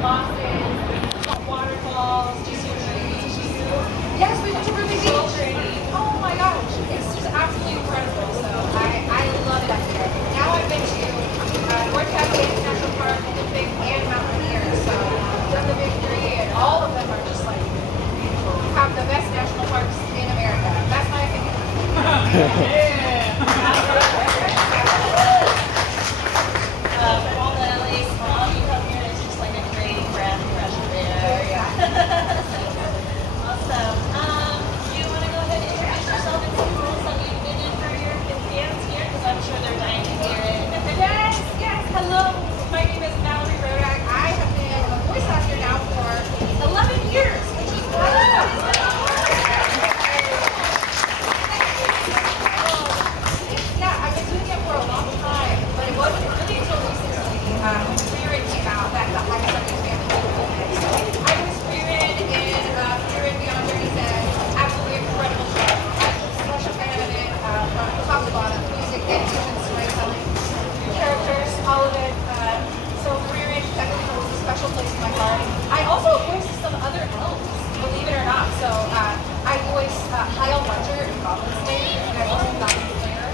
mosses, waterfalls, just your trees. Yes, we went to Ruby Beach. Oh my gosh, it's just absolutely incredible. So I love it up here. Now I've been to North Cascades National Park, Olympic, and Mount Rainier. So done the big three, and all of them are just like have the best national parks in America. That's my opinion. From all the LA smog you come here, it's just like a great breath of fresh air. Awesome. Do you want to go ahead and introduce yourself and some rules that you've been in for your fans here? Because I'm sure they're dying to hear it. Yes. Hello. My name is Mallorie Rodak. I have been a voice actor now for 11 years, which is I've been doing it for a long time, but it wasn't really until recently when Frieren came out that the hype started expanding. So I was Frieren in Frieren Beyond Journey's End. Absolutely incredible show. I'm such a fan of it from top to bottom. Music, animation, storytelling, characters, all of it. So Frieren definitely holds a special place in my heart. I also voiced some other elves, believe it or not. So I voiced Heil Ledger in Goblin Slayer. You guys know Goblin Slayer.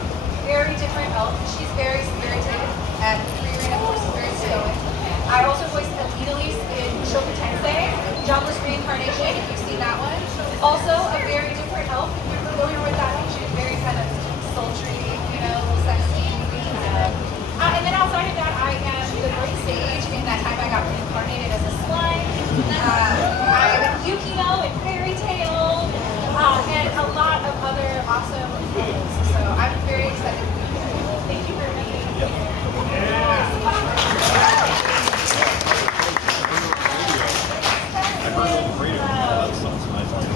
Very different elf. She's very spirited, and Frieren, of course, is very stoic. I also voiced Elise in Shoku Tensei, Jobless Reincarnation, if you've seen that one. Also, a very different elf, if you're familiar with that one. She's very kind of sultry, sexy. And then outside of that, I am the Great Sage. In that time, I got reincarnated as a slime. I'm Yukino in Fairy Tail, and a lot of other awesome things. So I'm very excited. Thank you for being here.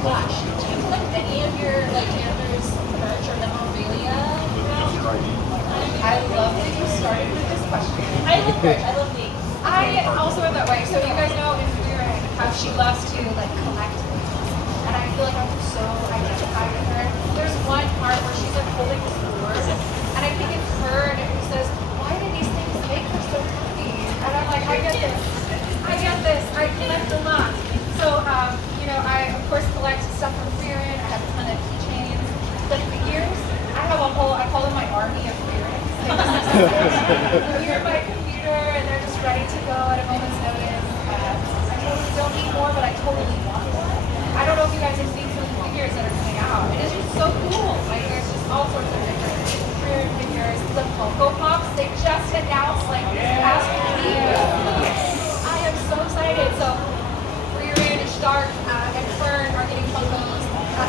Gosh, do you collect any of your characters' merch or memorabilia? I love that you started with this question. I love merch. I love things. I also am that way. So you guys know in Frieren how she loves to collect things, and I feel like I'm so identified with her. There's one part where she's holding this sword, and I think it's her, and it says, "Why do these things make her so happy?" And I'm like, I get this. I collect a lot. So I of course collect stuff from Frieren. I have a ton of keychains, the figures. I have a whole, I call them my army of Frieren. Here at my computer, and they're just ready to go at a moment's notice. I totally don't need more, but I totally want more. I don't know if you guys have seen some of the figures that are coming out. It is just so cool. There's just all sorts of different Frieren figures. The Funko Pops, they just announced this past week. I am so excited. So Frieren, Stark, and Fern are getting Funkos.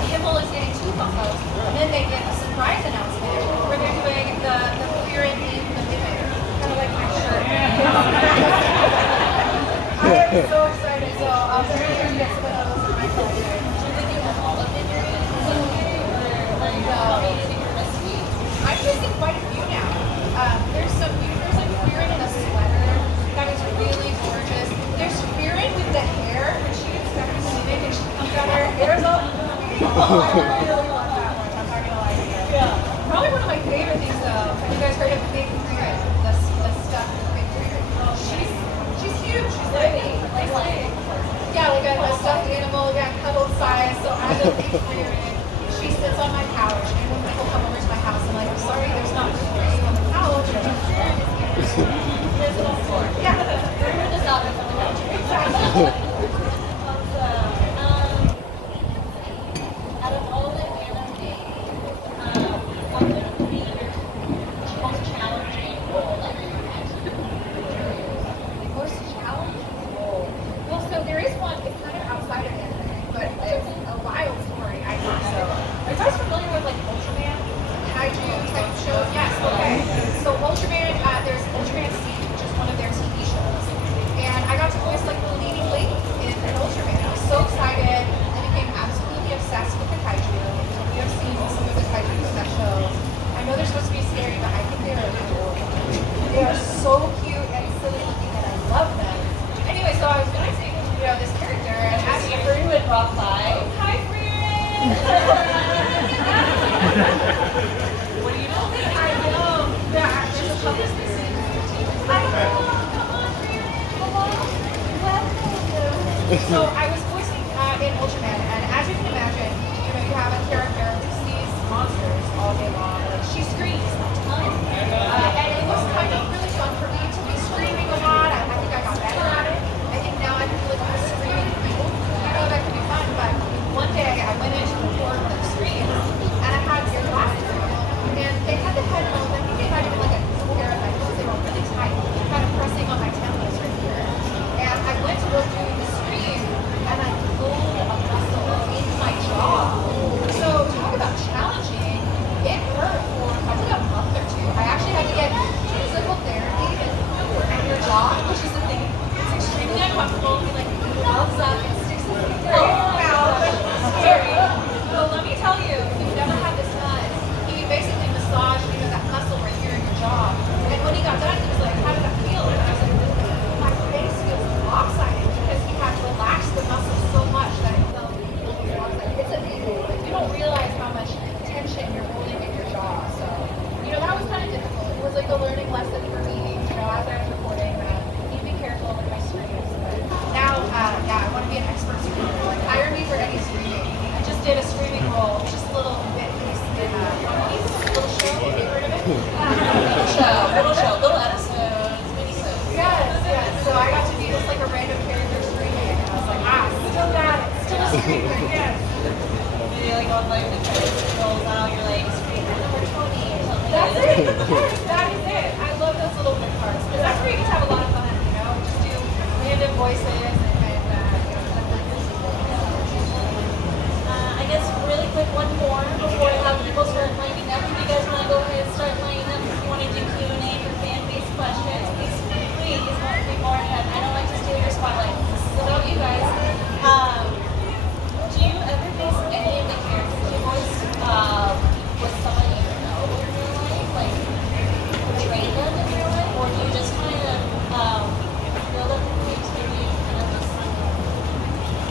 Himmel is getting 2 Funkos. And then they get a surprise announcement where they're doing the Frieren in the Midnight. Kind of like my shirt. I am so excited. So I'm very excited to get some of those in my collection. Should they do all of it during your recipe? I'm using quite a few now. There's Frieren in a sweater that is really gorgeous. There's Frieren with the hair when she gets back in the mimic and she comes out her hair's up. I really love that one. I'm not gonna lie to you. Yeah. Probably one of my favorite things though. Have you guys heard of Big Frieren? The stuff with Big Frieren. She's huge. She's big. Yeah, like a stuffed animal, cuddled size. So I love Big Frieren. She sits on my couch, and when people come over to my house, I'm like, I'm sorry, there's not room for you on the couch. Frieren is here. There's it on the floor. Yeah. Remember this out on the couch. Exactly. Out of all the anime, what would be your most challenging role that you had? Most challenging role. Well, so there is one. It's kind of outside of anime, but it's a wild story. I think so. Are you guys familiar with Ultraman, kaiju type shows? Yes. Okay. So Ultraman, there's Ultraman C, which is one of their TV shows, and I got to voice the leading lady. So I was voicing in Ultraman, and as you can imagine, you have a character who sees monsters all day long. Like she screams a ton, and it was kind of really fun for me to be screaming a lot. I think I got better at it. I think now I feel like I'm screaming people. I know that can be fun, but one day I went in to record one of the screams, and I had your glasses on, and they had the headphones. I think they had even like a pair of headphones. They were really tight, kind of pressing on my temples right here. And I went to go do the scream, and I pulled a muscle in my jaw. So talk about challenging. It hurt for probably a month or two. I actually had to get physical therapy and your jaw, which is the thing. It's extremely uncomfortable. He like gloves up and sticks his finger in your mouth. It's scary. But let me tell you, if you've never had this done, he basically massaged that muscle right here in your jaw. And when he got done, he was like, "How did that feel?" And I was like, "My face feels lopsided because he had relaxed the muscle so much that it felt lopsided." It's amazing. Like, you don't realize how much tension you're holding in your jaw. So, that was kind of difficult. It was like a learning lesson for me, as I was recording. Need to be careful with my screams. But now, I want to be an expert screamer. Like, hire me for any screaming. I just did a screaming role, just a little bit piece in One Piece, little show. Have you heard of it? Little episodes, mini-sodes. Yes. So I got to be just like a random character screaming. And I was like, still got it. Still a screamer, yes. Maybe like on like the credits rolls out, you're like screamer number 20 or something. That's it. That is it. I love those little bit parts because that's where you get to have a lot of fun. Just do random voices and I guess really quick one more before I have people start lining up. If you guys want to go ahead and start lining up, if you want to do Q&A for fan-based questions, please be more ahead. I don't like to steal your spotlight. This is about you guys. Do you ever face any of the characters you voice with someone you know in real life, like portray them in real life, or do you just kind of build up the things maybe you kind of just?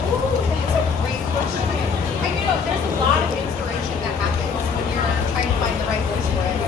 Ooh, that's a great question. And there's a lot of inspiration that happens when you're trying to find the right voice for it.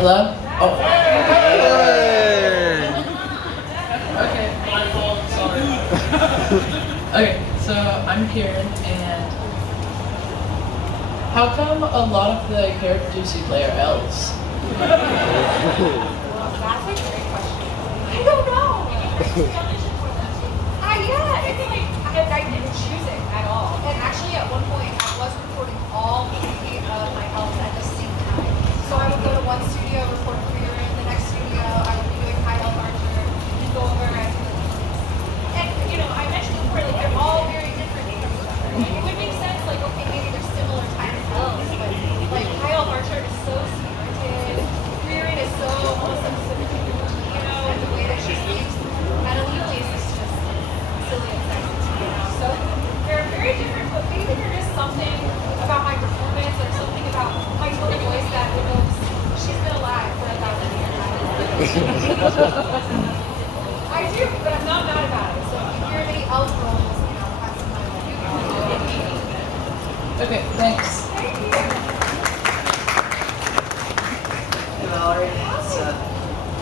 Hello? Oh. Hey! Okay, my fault, sorry. Okay, so I'm Kieran, and how come a lot of the characters you play are elves? That's a great question. I don't know. Yeah, it's like I didn't choose it at all. And actually, at one point, I was recording all 3 of my elves at the same time. So I would go to one studio, record Frieren, the next studio, I would be doing High Elf Archer, and go over and you know, I mentioned before, like they're all very different from each other. Like, it would make sense, like okay, maybe they're similar types of elves, but like High Elf Archer is so spirited, Frieren is so almost like you know, and the way that she speaks, and Elise is just silly and sexy, you know. So they're very different, but maybe there is something about my performance or something about my tone of voice that evokes. She's been alive for 1,000 years. I do, but I'm not mad about it. So if you hear any elf roles, you know, that's my way. Okay, thanks. Thank you. Hey Mallory, it's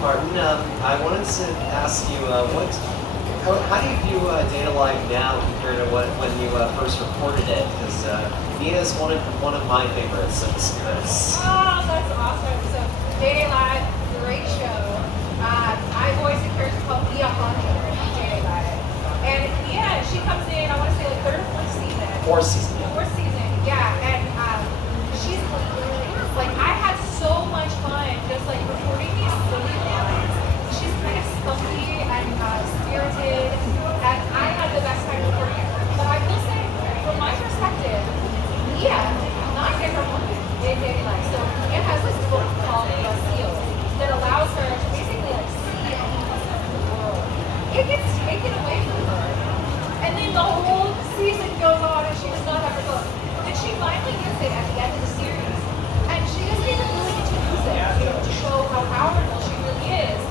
Martin. I wanted to ask you, how do you view Data Live now compared to when you first recorded it? Because Nina's one of my favorites of the spirits. Oh, that's awesome. So Day Live, great show. I voiced a character called Mia Honda in Day Live. And yeah, she comes in, I want to say like 3rd or 4th season. Fourth season. Fourth season, yeah. And she's hilarious. Like, I had so much fun just like recording these silly lines. She's kind of spunky and spirited, and I had the best time recording her. But I will say, from my perspective, Mia did not get her moment in daily life. So Mia has this book called Seal that allows her to basically like see all of the world. It gets taken away from her. And then the whole season goes on and she does not have her book. Then she finally gets it at the end of the series. And she doesn't even really get to use it, you know, to show how powerful she really is.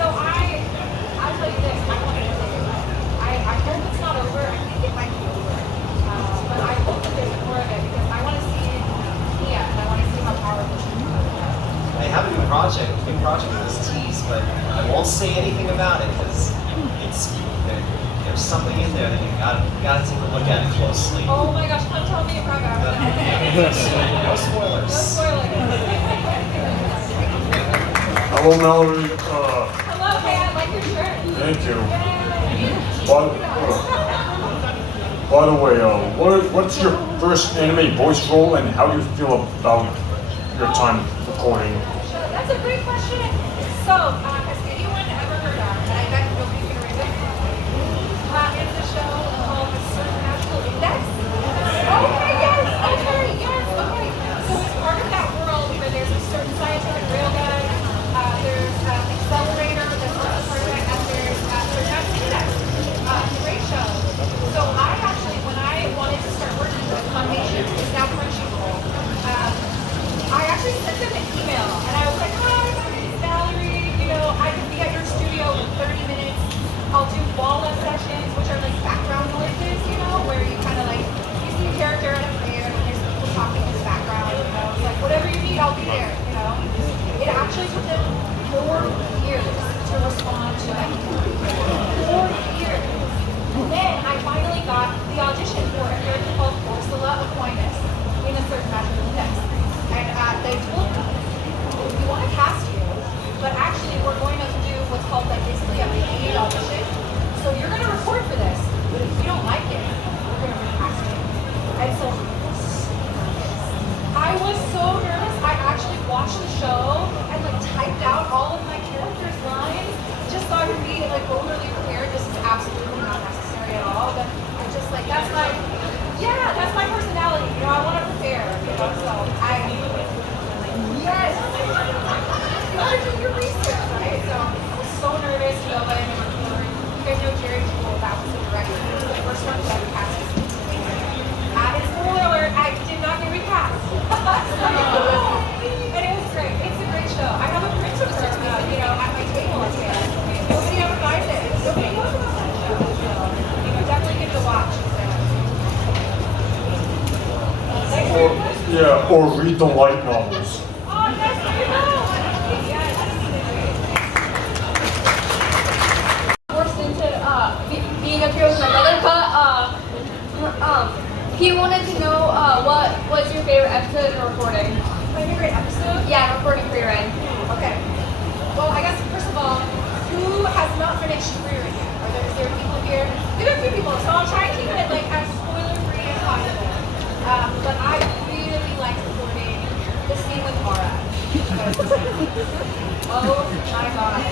So I'll tell you this, I want to do it. I hope it's not over. I think it might be over. But I hope that there's more of it because I want to see Mia and I want to see how powerful she is. I have a new project with this tease, but I won't say anything about it because there's something in there that you gotta take a look at it closely. Oh my gosh, come tell me about that. No spoilers. No spoilers. Hello, Mallorie. Hello, hey, I like your shirt. Thank you. Yay. By the way, what's your first anime voice role, and how do you feel about your time recording? That's a great question. So, has anyone ever heard of, and I bet nobody's going to read it, it's a show called Supernatural Index? Okay, yes, okay. So it's part of that world where there's a certain scientific railgun, there's Accelerator that's also part of it, and there's Supernatural Index. Great show. So I actually, when I wanted to start working with Funimation, it's now Crunchyroll, I actually sent them an email, and I was like, hi, my name is Mallorie, you know, I can be at your studio in 30 minutes. I'll do wall-up sessions, which are like background noises, you know, where you kind of like, you see a character in a frame, and there's people talking in the background, you know, it's like, whatever you need, I'll be there, you know. It actually took them 4 years to respond to that. 4 years. And then I finally got the audition for a character called Ursula Aquinas in a certain magical index. And they told me, we want to cast you, but actually we're going to do what's called like basically a paid audition. So you're going to record for this, but if you don't like it, we're going to recast you. And so I was so nervous. I actually watched the show and like typed out all of my characters' lines just so I would be like overly prepared. This is absolutely not necessary at all, but I'm just like, that's my personality. You know, I want to prepare. You know, so yes, you gotta do your research, right? So I was so nervous to go in and record. You guys know Jerry Jewell, that was the director. He was the first one to ever cast this. And spoiler alert, I did not get recast. And it was great. It's a great show. I have a printer, you know, at my table at the end. Nobody ever buys it. Nobody knows about that show. So you can definitely give it a watch. Or read the light novels. Oh, yes, you know. Oh my god.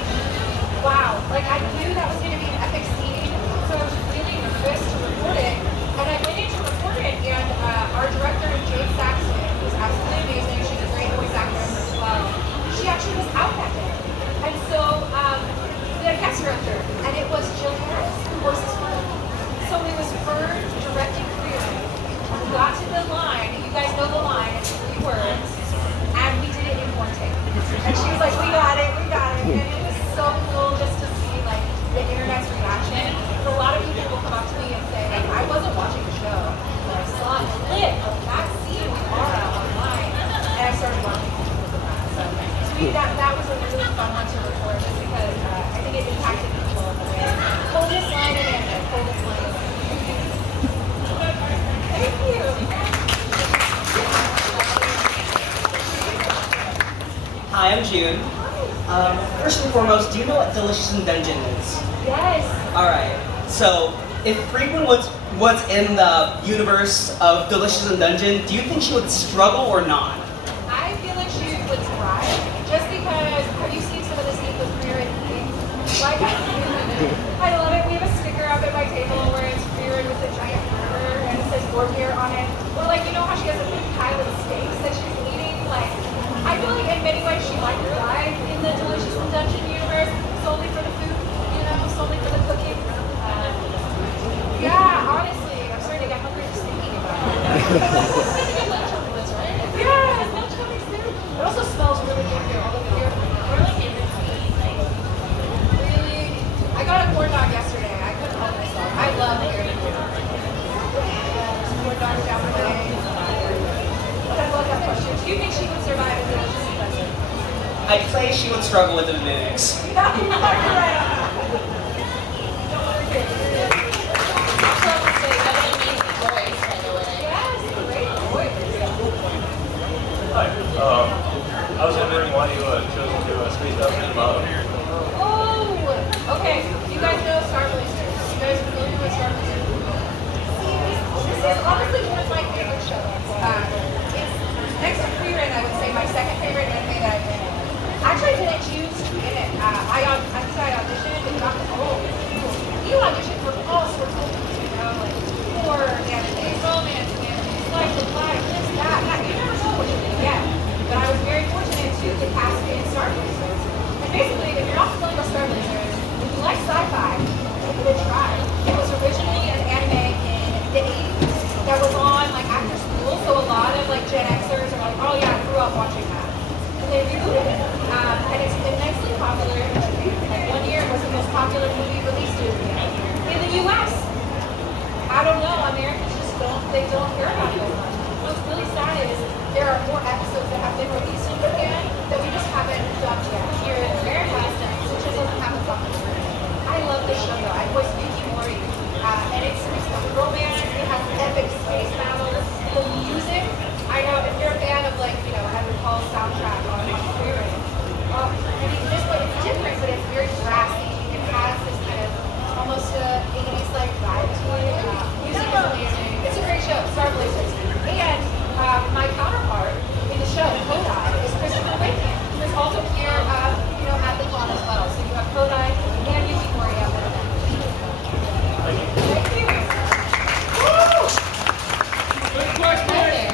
Wow. Like I knew that was gonna be an epic scene, so I was really nervous to record it. And I went in to record it, and our director, Jade Saxton, who's absolutely amazing, she's a great voice actress as well. She actually was out that day. And so we had a guest director, and it was Jill Harris, who voices Fern. So it was Fern directing Frieren. We got to the line, you guys know the line, it's 3 words, and we did it in 1 take. And she was like, we got it. And it was so cool just to see like the internet's reaction. A lot of people will come up to me and say, like, I wasn't watching the show, but I saw a clip of that scene with Aura online, and I started watching it because of that. So to me, that was a really fun one to record just because I think it impacted people in the way. Coldest line in anime, coldest line. Thank you. Hi, I'm June. First and foremost, do you know what Delicious in Dungeon is? Yes. Alright, so if Frieren was in the universe of Delicious in Dungeon, do you think she would struggle or not? I feel like she would thrive just because, have you seen some of the scenes with Frieren eating? Like, I love it. We have a sticker up at my table where it's Frieren with a giant burger and it says Warbeer on it. Or like, you know how she has a big pile of steaks that she's eating? Like, I feel like in many ways she might thrive in the Delicious in Dungeon universe solely for the food, you know, solely for the cooking. Yeah, honestly, I'm starting to get hungry just thinking about it. Yeah, it's not coming soon. It also smells really good here. All over here. Really? I got a corn dog yesterday. I couldn't help myself. I love here. Corn dogs down the way. But I love that question. Do you think she would survive in Delicious in Dungeon? I'd say she would struggle with the mimics. Yeah, you're right on that. Don't worry, kid. Also, I would say that would make me voice, by the way. Yes, great voice. Hi. I was wondering why you chose to speak up in love. Oh, okay. You guys know Star Blazers. You guys are familiar with Star Blazers? See, this is honestly one of my favorite shows. It's next to Frieren, I would say my second favorite anime that I've been in. Actually, I didn't choose to be in it. I auditioned and got the role. You audition for all sorts of things, you know, like horror anime, romance anime, slice of life, this, that. You never know what you're gonna get. But I was very fortunate to get cast in Star Blazers. And basically, if you're not familiar with Star Blazers, if you like sci-fi, give it a try. It was originally an anime in the 80s that was on like after school, so a lot of like Gen Xers are like, oh yeah, I grew up watching that. And they rebooted it. And it's immensely popular. Like 1 year it was the most popular movie released in the US. I don't know, Americans just don't care about it as much. What's really sad is there are more episodes that have been released in Japan that we just haven't dubbed yet here in America, which just doesn't happen often. I love this show though. I voice Yuki Mori. And it's romance, it has epic space battles, the music. I know if you're a fan of like, you know, Evan Paul's soundtrack on Frieren, I mean this one it's different, but it's very brassy. It has this kind of almost a 80s like vibe to it. Music is amazing. It's a great show, Star Blazers. And my counterpart in the show, Kodai, is Christopher Wakeman, who is also here, you know, at the con as well. So you have Kodai and Yuki Mori out there. Thank you. Woo! Good question.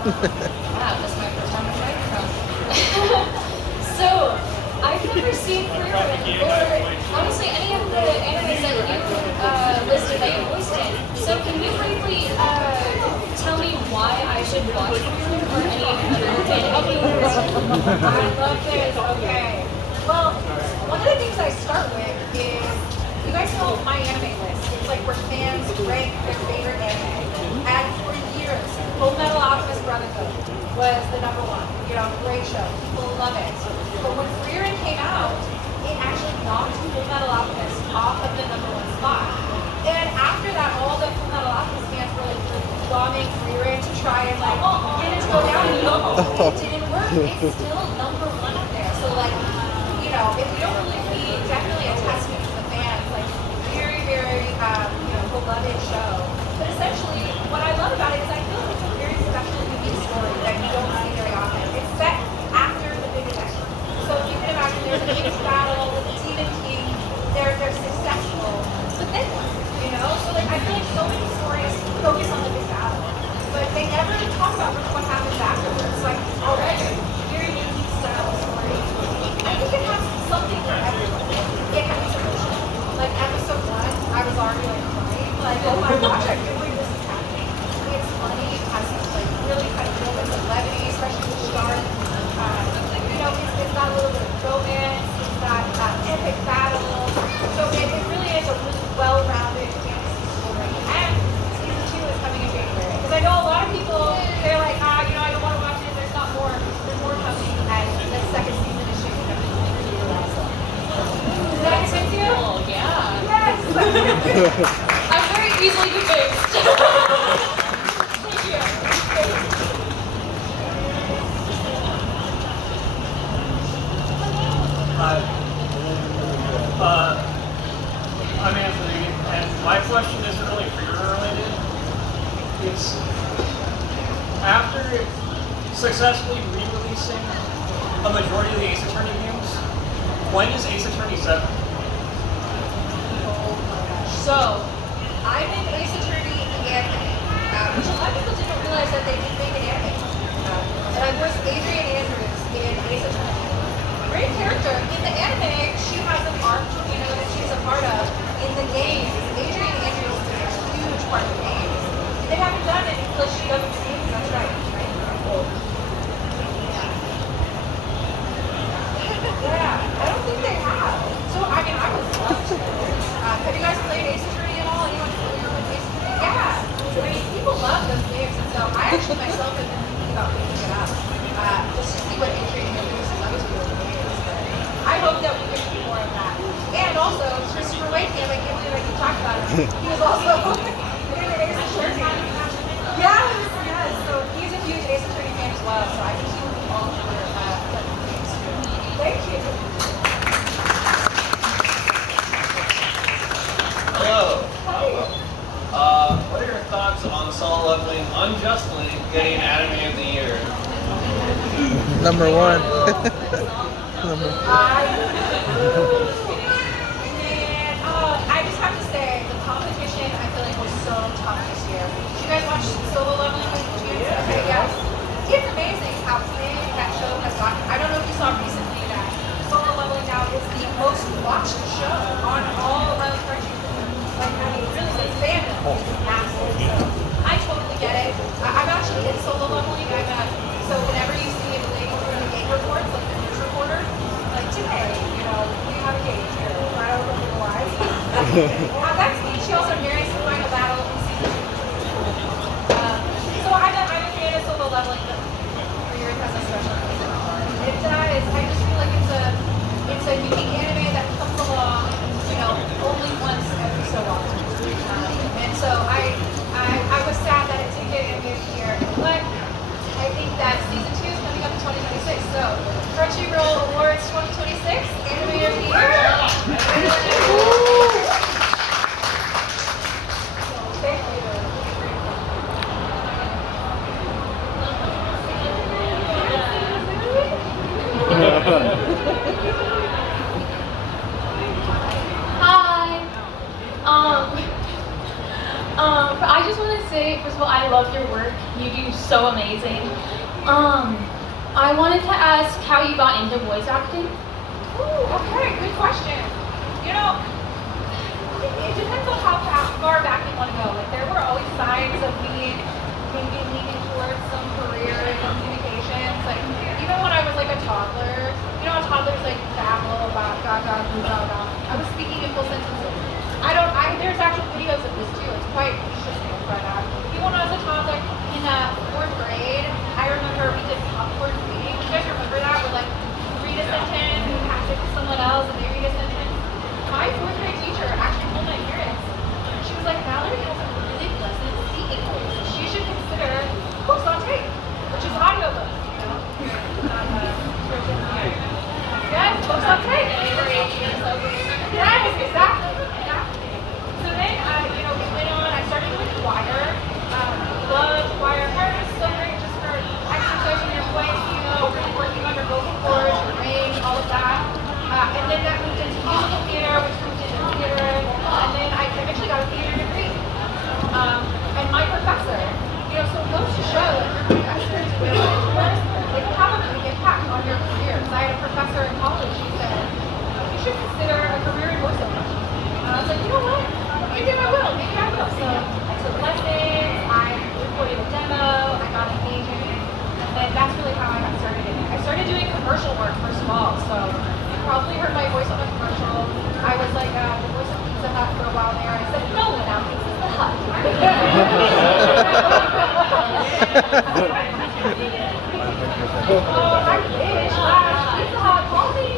Wow, this is my first time on the microphone. So, I've never seen Frieren or honestly any of the animes that you listed that you voiced in. So can you briefly tell me why I should watch Frieren or any other anime? I love this. Okay. Well, one of the things I start with is, you guys know my anime list. It's like where fans rank their favorite anime. And for years, Full Metal Alchemist Brotherhood was the #1. You know, great show. People love it. But when Frieren came out, it actually knocked Full Metal Alchemist off of the #1 spot. And after that, all the Full Metal Alchemist fans were like bombing Frieren to try and like get it to go down. And no, it didn't work. It's still #1 up there. So like, you know, if you don't believe me, definitely a testament to the fans. Like very, very, you know, beloved show. But essentially, what I love about it is I feel like it's a very special, unique story that you don't see very often. It's set after the big king's battle with the demon king, they're successful. But then what? You know? So like I feel like so many stories focus on the big battle, but they never talk about what happens afterwards. Like already, very unique style of story. I think it has something for everyone. It can be emotional. Like episode 1, I was already like crying, like, oh my gosh, I can't believe this is happening. It's funny, it has like really kind of moments of levity, especially with Shark. You know, it's got a little bit of romance, it's got epic battles. So it really is a really well-rounded fantasy story. And season 2 is coming in January. Because I know a lot of people, they're like, you know, I don't want to watch it, there's not more. There's more coming, and the second season is shaping up to be really awesome. Does that make sense to you? Cool, yeah. Yes! I'm very easily convinced. Thank you. I'm Anthony, and my question isn't really Frieren related. It's after successfully re-releasing a majority of the Ace Attorney games, when is Ace Attorney 7? So, I'm in Ace Attorney anime, which a lot of people didn't realize that they did make an anime. But I voiced Adrian Andrews in Ace Attorney. Great character. In the anime, she has an arc, you know, that she's a part of. In the games, Adrian Andrews is a huge part of the games. They haven't done it until she does the games, that's right. Yeah, I don't think they have. So, I mean, I would love to. Have you guys played Ace Attorney at all? Anyone familiar with Ace Attorney? Yeah. I mean, people love those games, and so I actually myself have been thinking about picking it up, just to see what Adrian Andrews is up to with the games. But I hope that we get more of that. And also, Christopher Wakehamp, I can't believe I can talk about him. He was also in the Ace Attorney. Yes, yes. So he's a huge Ace Attorney fan as well, so I think he will be all over the games too. Thank you. Hello. What are your thoughts on Solo Leveling unjustly getting Anime of the Year? Number 1. I just have to say, the competition I feel like was so tough this year. Did you guys watch Solo Leveling with Chance? Okay, yes. It's amazing how big that show has gotten. I don't know if you saw recently that Solo Leveling now is the most watched show on all of Crunchyroll. Like, I mean, really, like, fandom is massive. So I totally get it. I'm actually in Solo Leveling. So whenever you see it, like, the game reports, like the news reporter, like today, you know, we have a game here. I don't remember why. That's me. She also narrates the final battle in season 2. So I'm a fan of Solo Leveling, but Frieren has a special place in my heart. It does. I just feel like it's a unique anime that comes along, you know, only once every so often. And so I was sad that it didn't get anime of the year, but I think that season 2 is coming up in 2026. So Crunchyroll Awards 2026, Anime of the Year. Thank you. Hi. I just want to say, first of all, I love your work. You do so amazing. I wanted to ask how you got into voice acting. Ooh, okay, good question. You know, it depends on how far back you want to go. Like, there were always signs of me maybe leaning towards some career in communications. Like, even when I was like a toddler, you know how toddlers like babble about gaga, boo, gaga. I was speaking in full sentences. There's actual videos of this too. It's quite interesting, but even when I was a toddler in 4th grade, I remember we did popcorn reading. You guys remember that? Where like read a sentence and pass it to someone else and they read a sentence. My 4th grade teacher actually told my parents. She was like, Mallorie has a really pleasant speaking voice. She should consider books on tape, which is audiobooks, you know? Not scripted audio. Yes, books on tape. Yes, exactly. So then, you know, we went on. I started doing choir. Loved choir. commercial work, first of all. So you probably heard my voice on the commercial. I was like the voice of Pizza Hut for a while there. I said, no, now Pizza the Hut. Oh, I wish. Pizza Hut, call me.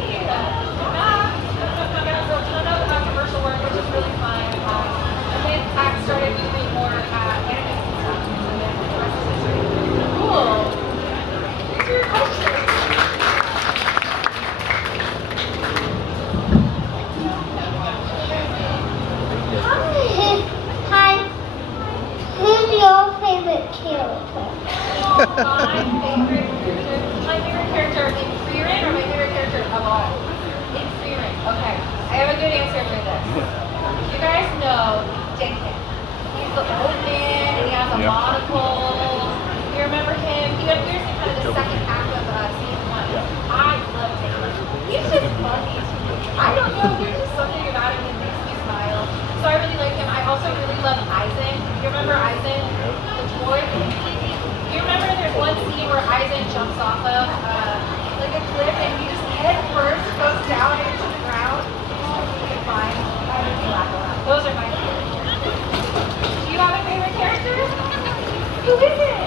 So a ton of commercial work, which is really fun. And then I started doing more anime stuff. And then the rest is history. Cool. These are your questions. Hi. Who's your favorite character? My favorite character in Frieren or my favorite character of all? In Frieren. Okay. I have a good answer for this. You guys know Dinkin. He's the old man and he has a monocle. You remember him? He appears in kind of the second half of season 1. I love Dinkin. He's just funny. I don't know, there's just something about him that makes me smile. So I really like him. I also really love Eisen. You remember Eisen? The toy? You remember there's one scene where Eisen jumps off of like a cliff and he just head first goes down into the ground. It's completely fine. I really laugh a lot. Those are my favorite characters. Do you have a favorite character? Who is it?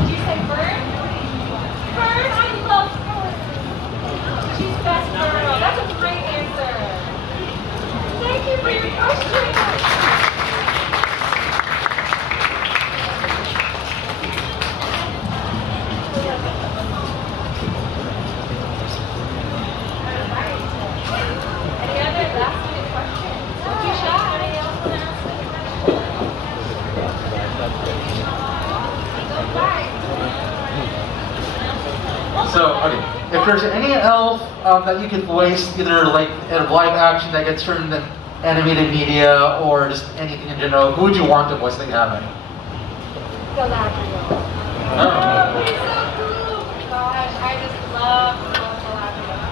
Did you say Fern? Fern? I love Fern. She's best girl. That's a great answer. Thank you for your question. Any other last minute questions? Keisha, anything else want to ask? So, okay, if there's any elf that you could voice, either like in live action that gets turned into animated media or just anything in general, who would you want to voice that you haven't? Galadriel. Oh, he's so cool. Gosh, I just love Galadriel.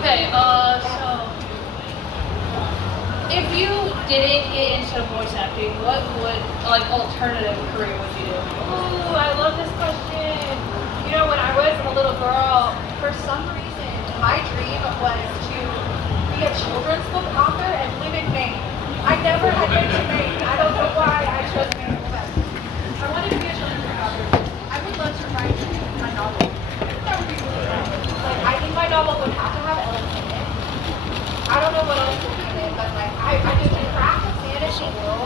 Okay, so if you didn't get into voice acting, what would alternative career would you do? Ooh, I love this question. You know, when I was a little girl, for some reason, my dream was to be a children's book author and live in Maine. I never had been to Maine. I don't know why I chose Maine, but I wanted to be a children's book author. I would love to write my novel. That would be really fun. Like, I think my novel would have to have elves in it. I don't know what else would be in it, but like, I just can craft a fantasy world